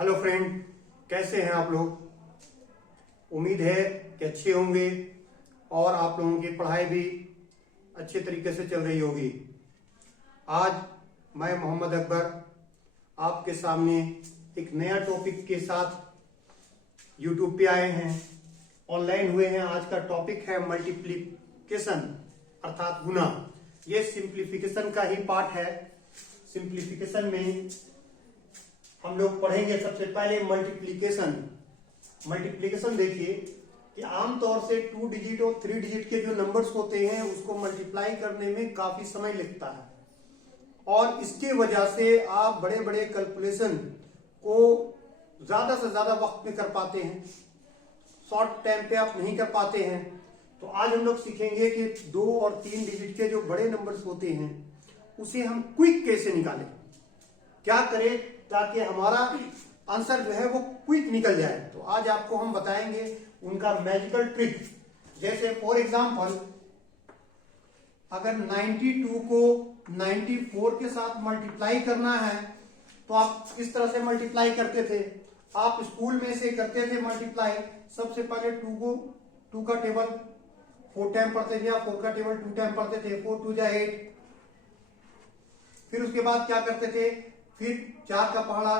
Hello friend, कैसे हैं आप लोग। उम्मीद है कि अच्छे होंगे और आप लोगों की पढ़ाई भी अच्छे तरीके से चल रही होगी। आज मैं मोहम्मद अकबर आपके सामने एक नया टॉपिक के साथ यूट्यूब पे आए हैं, ऑनलाइन हुए हैं। आज का टॉपिक है मल्टीप्लिकेशन अर्थात गुना। ये सिंप्लीफिकेशन का ही पार्ट है। सिंप्लीफिकेशन में हम लोग पढ़ेंगे सबसे पहले मल्टीप्लिकेशन। मल्टीप्लिकेशन देखिए कि आमतौर से 2 डिजिट और 3 डिजिट के जो नंबर्स होते हैं उसको मल्टीप्लाई करने में काफी समय लगता है और इसके वजह से आप बड़े बड़े कैलकुलेशन को ज्यादा से ज्यादा वक्त में कर पाते हैं, शॉर्ट टाइम पे आप नहीं कर पाते हैं। तो आज हम लोग सीखेंगे कि 2 और 3 डिजिट के जो बड़े नंबर्स होते हैं उसे हम क्विक कैसे निकालें, क्या करें ताकि हमारा आंसर जो है वो क्विक निकल जाए। तो आज आपको हम बताएंगे उनका मैजिकल ट्रिक। जैसे फॉर एग्जांपल अगर 92 को 94 के साथ मल्टीप्लाई करना है तो आप किस तरह से मल्टीप्लाई करते थे। आप स्कूल में से करते थे मल्टीप्लाई। सबसे पहले 2 का टेबल 4 टाइम पढ़ते थे या 4 का टेबल 2 टाइम पढ़ते थे। 4 2 जा 8। फिर उसके बाद क्या करते थे, फिर 4 का पहाड़ा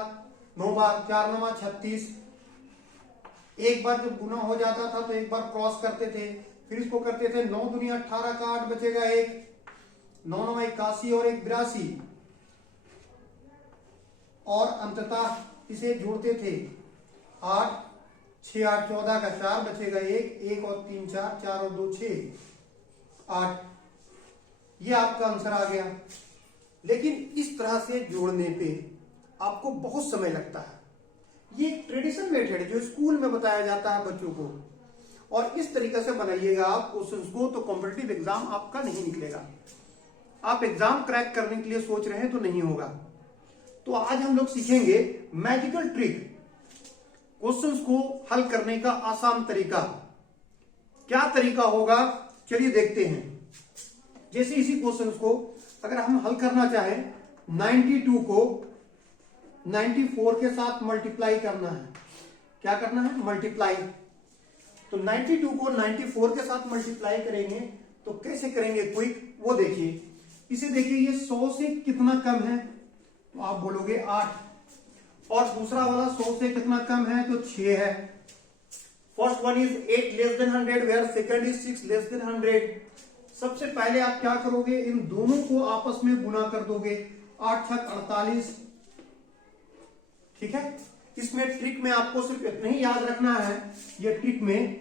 9 बार, 4 9 36। एक बार जब गुना हो जाता था तो एक बार क्रॉस करते थे। फिर इसको करते थे 9 दुनिया 18 का 8 बचेगा 1, 9 9 81 और 1 82 और अंततः इसे जोड़ते थे 8 6 8 14 का 4 बचेगा 1, 1 और 3 4, 4 और 2 6 8। ये आपका आंसर आ गया। लेकिन इस तरह से जोड़ने पे आपको बहुत समय लगता है। ये एक ट्रेडिशनल मेथड है जो स्कूल में बताया जाता है बच्चों को, और इस तरीके से बनाइएगा आप क्वेश्चंस को तो कॉम्पिटिटिव एग्जाम आपका नहीं निकलेगा। आप एग्जाम क्रैक करने के लिए सोच रहे हैं तो नहीं होगा। तो आज हम लोग सीखेंगे मैजिकल ट्रिक, क्वेश्चंस को हल करने का आसान तरीका। क्या तरीका होगा चलिए देखते हैं। जैसे इसी क्वेश्चंस को अगर हम हल करना चाहें, 92 को 94 के साथ मल्टीप्लाई करना है। क्या करना है, मल्टीप्लाई। तो 92 को 94 के साथ मल्टीप्लाई करेंगे तो कैसे करेंगे क्विक, वो देखिए। इसे देखिए ये 100 से कितना कम है तो आप बोलोगे 8, और दूसरा वाला 100 से कितना कम है तो 6 है। First one is 8 less than 100 where second is 6 less than 100। सबसे पहले आप क्या करोगे, इन दोनों को आपस में गुना कर दोगे। 8 6 48। ठीक है। इसमें ट्रिक में आपको सिर्फ इतना ही याद रखना है, ये ट्रिक में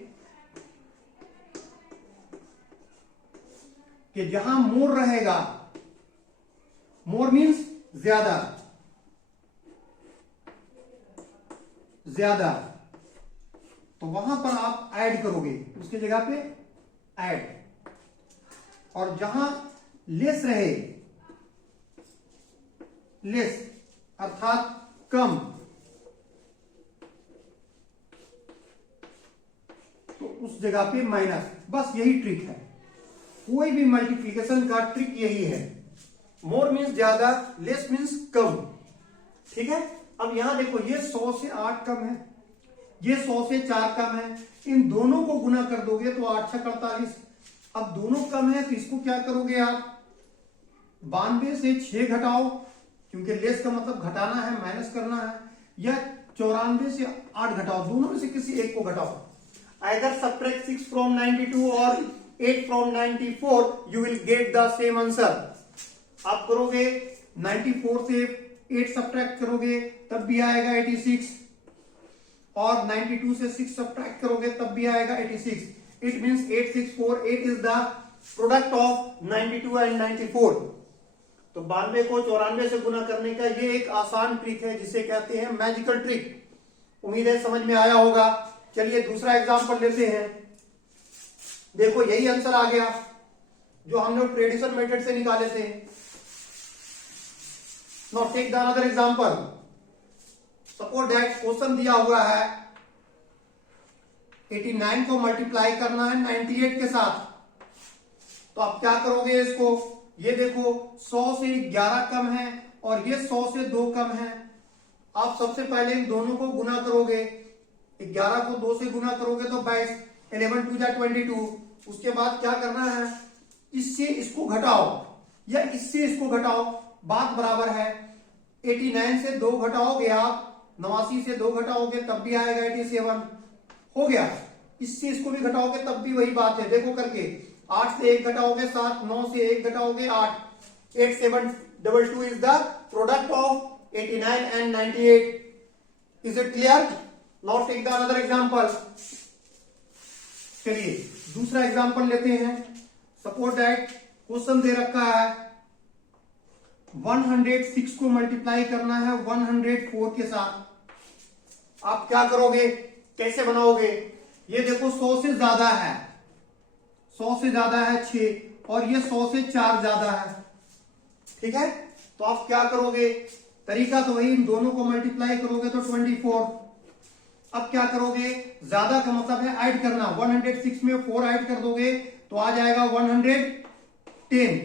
कि जहां मोर रहेगा, मोर मीन्स ज्यादा, ज्यादा, तो वहां पर आप ऐड करोगे, उसकी जगह पे ऐड। और जहां लेस रहे, लेस अर्थात कम, तो उस जगह पे माइनस। बस यही ट्रिक है, कोई भी मल्टीप्लिकेशन का ट्रिक यही है। मोर मीन्स ज्यादा, लेस मीन्स कम। ठीक है। अब यहां देखो ये 100 से 8 कम है, ये 100 से 4 कम है। इन दोनों को गुना कर दोगे तो 8 6 48। अब दोनों कम है तो इसको क्या करोगे आप, 92 से 6 घटाओ, क्योंकि लेस का मतलब घटाना है, माइनस करना है, या 94 से 8 घटाओ, दोनों में से किसी एक को घटाओ। आइदर सब्ट्रैक्ट 6 फ्रॉम 92 और 8 from 94, you will get the same answer. आप करोगे 94 से 8 सब्ट्रैक्ट करोगे तब भी आएगा 86, और 92 से 6 सब्ट्रैक्ट करोगे तब भी आएगा 86। It means 8 6 4, 8 is the product of 92 and 94। तो 92 को 94 से गुना करने का ये एक आसान ट्रिक है जिसे कहते हैं मैजिकल ट्रिक। उम्मीद है समझ में आया होगा। चलिए दूसरा एग्जांपल लेते हैं। देखो यही आंसर आ गया जो हम लोग ट्रेडिशनल मेथड से निकाले थे। Now take the another example. Suppose that question दिया हुआ है 89 को मल्टीप्लाई करना है 98 के साथ। तो आप क्या करोगे इसको, ये देखो 100 से 11 कम है और ये 100 से 2 कम है, आप सबसे पहले इन दोनों को गुना करोगे, 11 को 2 से गुना करोगे तो 22, 11 2 जा 22। उसके बाद क्या करना है, इससे इसको घटाओ या इससे इसको घटाओ, बात बराबर है। 89 से 2 घटाओगे आप, 89 से 2 घटाओगे तब भी आएगा 87, हो गया। इससे इसको भी घटाओगे तब भी वही बात है, देखो करके। 8 से 1 घटाओगे 7, 9 से 1 घटाओगे 8, 8722 is the product of 89 and 98. Is it clear? Now take the another example. चलिए दूसरा एग्जांपल लेते हैं। सपोज दैट क्वेश्चन दे रखा है 106 को मल्टीप्लाई करना है 104 के साथ। आप क्या करोगे, कैसे बनाओगे? ये देखो 100 से ज्यादा है, 100 से ज्यादा है 6 और ये 100 से 4 ज्यादा है, ठीक है। तो आप क्या करोगे, तरीका तो वही, इन दोनों को मल्टीप्लाई करोगे तो 24। अब क्या करोगे, ज्यादा का मतलब है ऐड करना, 106 में 4 ऐड कर दोगे तो आ जाएगा 110।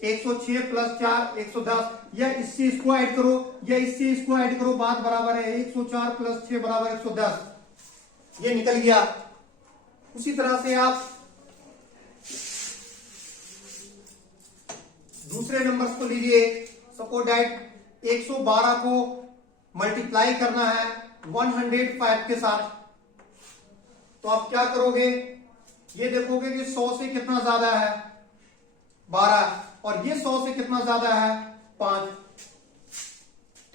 106 प्लस 4 110, या इससे इसको ऐड करो या इससे इसको ऐड करो, बात बराबर है। 104 प्लस 6 बराबर 110, ये निकल गया। उसी तरह से आप दूसरे नंबर्स को लीजिए। सपोज दैट 112 को मल्टीप्लाई करना है 105 के साथ, तो आप क्या करोगे, ये देखोगे कि 100 से कितना ज्यादा है 12 और ये 100 से कितना ज्यादा है 5,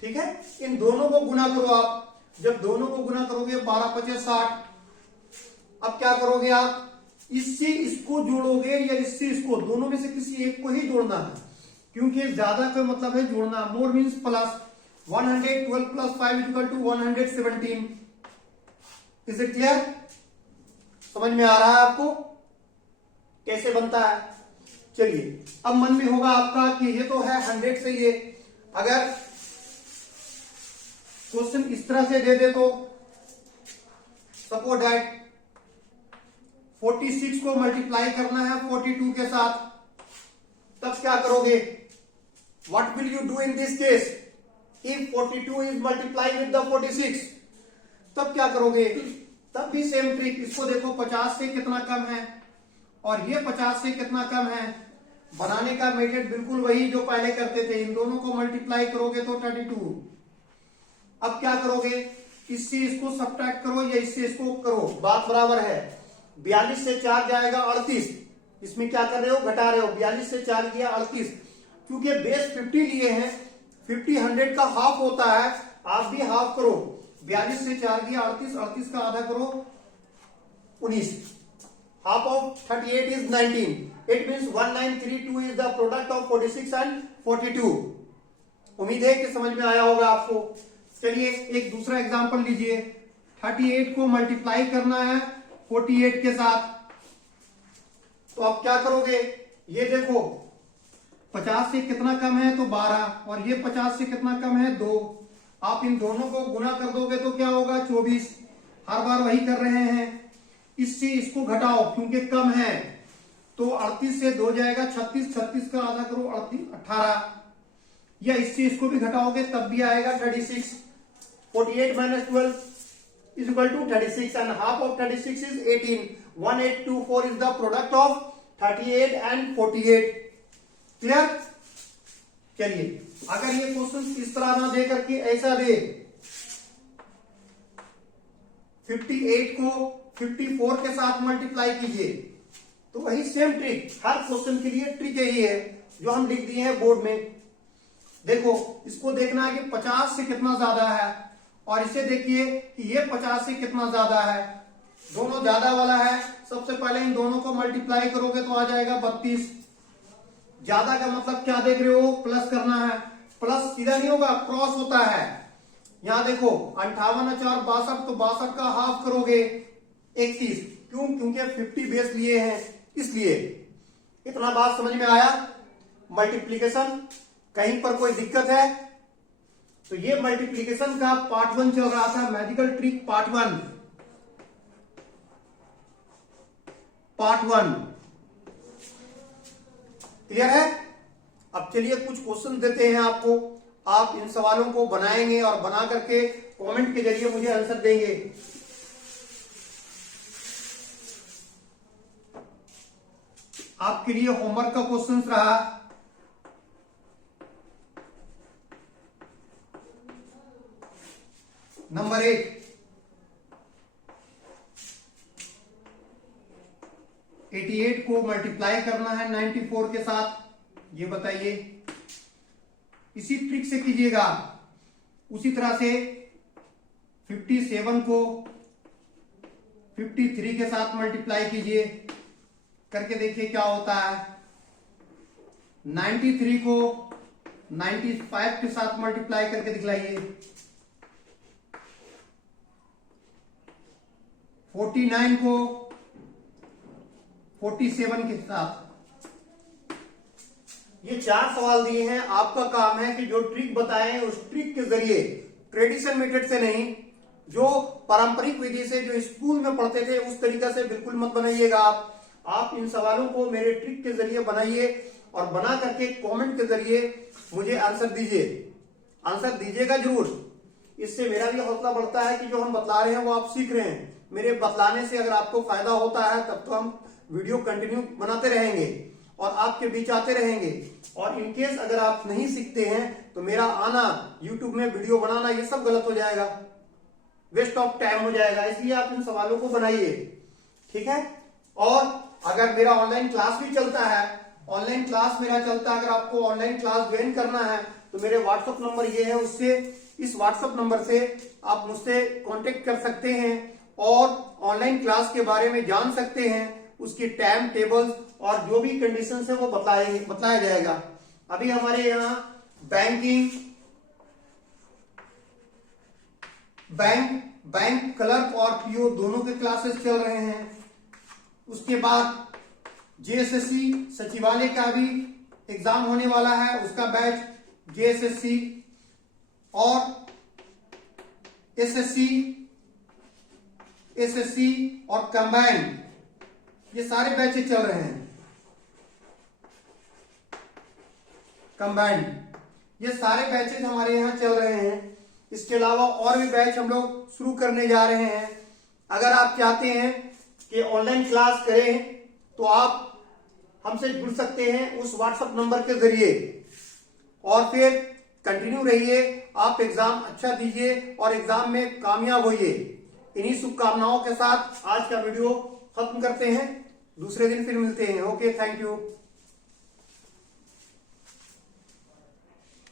ठीक है। इन दोनों को गुना करो आप, जब दोनों को गुना करोगे 12 5 60। अब क्या करोगे आप, इससे इसको जोड़ोगे या इससे इसको, दोनों में से किसी एक को ही जोड़ना है, क्योंकि ज्यादा का मतलब है जोड़ना, more means plus. 112 plus 5 equal to 117। Is it clear? समझ में आ रहा है आपको कैसे बनता है? चलिए अब मन में होगा आपका कि ये तो है 100 से, ये अगर क्वेश्चन इस तरह से दे दे तो सपोज दैट 46 को मल्टीप्लाई करना है 42 के साथ, तब क्या करोगे, what will you do in this case? If 42 is multiply with the 46, तब क्या करोगे? तब भी सेम ट्रिक, इसको देखो 50 से कितना कम है और ये 50 से कितना कम है। बनाने का मेथड बिल्कुल वही जो पहले करते थे, इन दोनों को मल्टीप्लाई करोगे तो 32। अब क्या करोगे, इससे इसको सब्ट्रैक्ट करो या इससे इसको करो, बात बराबर है। 42 से 4 जाएगा 38, इसमें क्या कर रहे हो, घटा रहे हो। 42 से 4 किया 38, क्योंकि बेस 50 लिए हैं, 50 100 का हाफ होता है, आप भी हाफ करो। 42 से 4 किया 38, 38 का आधा करो 19, half of 38 is 19. It means 1932 is the product of 46 and 42. उम्मीद है कि समझ में आया होगा आपको। चलिए एक दूसरा एग्जांपल लीजिए। 38 को मल्टीप्लाई करना है 48 के साथ, तो आप क्या करोगे, ये देखो 50 से कितना कम है तो 12 और ये 50 से कितना कम है 2। आप इन दोनों को गुना कर दोगे तो क्या होगा 24। हर बार वही कर रहे हैं, इससे इसको घटाओ क्योंकि कम है, तो 38 से 2 जाएगा 36, 36 का आधा करो 18, या इससे इसको भी घटाओगे तब भी आएगा 36। 48 minus 12 is equal to 36 and half of 36 is 18. 1824 is the product of 38 and 48. Clear? चलिए अगर ये क्वेश्चन इस तरह ना दे करके ऐसा दे, 58 को 54 के साथ मल्टीप्लाई कीजिए, तो वही सेम ट्रिक, हर क्वेश्चन के लिए ट्रिक यही है जो हम लिख दिए हैं बोर्ड में। देखो इसको देखना है कि 50 से कितना ज्यादा है और इसे देखिए कि ये 50 से कितना ज्यादा है, दोनों ज्यादा वाला है। सबसे पहले इन दोनों को मल्टीप्लाई करोगे तो आ जाएगा 32। ज्यादा का मतलब क्या देख रहे हो, प्लस करना है, प्लस सीधा नहीं होगा, क्रॉस होता है। यहां देखो 58 4 62, तो 62 का हाफ करोगे 31, क्यों, क्योंकि 50 बेस लिए हैं इसलिए। इतना बात समझ में आया? मल्टीप्लीकेशन कहीं पर कोई दिक्कत है? तो ये मल्टीप्लीकेशन का पार्ट 1 चल रहा था, मैजिकल ट्रिक पार्ट 1। क्लियर है? अब चलिए कुछ क्वेश्चन देते हैं आपको, आप इन सवालों को बनाएंगे और बना करके कमेंट के जरिए मुझे आंसर देंगे। आपके लिए होमवर्क का क्वेश्चन रहा, नंबर 1, 88 को मल्टीप्लाई करना है 94 के साथ, ये बताइए। इसी ट्रिक से कीजिएगा। उसी तरह से 57 को 53 के साथ मल्टीप्लाई कीजिए, करके देखिए क्या होता है। 93 को 95 के साथ मल्टीप्लाई करके दिखलाइए। 49 को 47 के साथ। ये 4 सवाल दिए हैं। आपका काम है कि जो ट्रिक बताएं उस ट्रिक के जरिए, ट्रेडिशन मेथड से नहीं, जो पारंपरिक विधि से जो स्कूल में पढ़ते थे उस तरीका से बिल्कुल मत बनाइएगा। आप इन सवालों को मेरे ट्रिक के जरिए बनाइए और बना करके कमेंट के जरिए मुझे आंसर दीजिए। आंसर दीजिएगा जरूर। इससे मेरा भी हौसला बढ़ता है कि जो हम बतला रहे हैं वो आप सीख रहे हैं। मेरे बतलाने से अगर आपको फायदा होता है तब तो हम वीडियो कंटिन्यू बनाते रहेंगे और आपके बीच आते रहेंगे। और इनकेस अगर आप नहीं सीखते हैं तो मेरा आना, यूट्यूब में वीडियो बनाना, ये सब गलत हो जाएगा, वेस्ट ऑफ टाइम हो जाएगा। इसलिए आप इन सवालों को बनाइए, ठीक है। और अगर मेरा ऑनलाइन क्लास भी चलता है, ऑनलाइन क्लास मेरा चलता है, अगर आपको ऑनलाइन क्लास ज्वाइन करना है तो मेरे व्हाट्सएप नंबर ये है, उससे इस व्हाट्सएप नंबर से आप मुझसे कांटेक्ट कर सकते हैं और ऑनलाइन क्लास के बारे में जान सकते हैं। उसकी टाइम टेबल्स और जो भी कंडीशंस है वो बताया जाएगा। अभी हमारे यहाँ बैंक क्लर्क और पीओ दोनों के क्लासेस चल रहे हैं। उसके बाद जेएसएससी सचिवालय का भी एग्जाम होने वाला है, उसका बैच जेएसएससी और एसएससी और कंबाइंड, ये सारे बैचेस चल रहे हैं। कंबाइंड, ये सारे बैचेस हमारे यहाँ चल रहे हैं। इसके अलावा और भी बैच हम लोग शुरू करने जा रहे हैं। अगर आप चाहते हैं कि ऑनलाइन क्लास करें तो आप हमसे जुड़ सकते हैं उस व्हाट्सएप नंबर के जरिए और फिर कंटिन्यू रहिए। आप एग्जाम अच्छा दीजिए और एग्जाम में कामयाब होइए। इन्हीं शुभकामनाओं के साथ आज का वीडियो खत्म करते हैं। दूसरे दिन फिर मिलते हैं। Okay, thank you.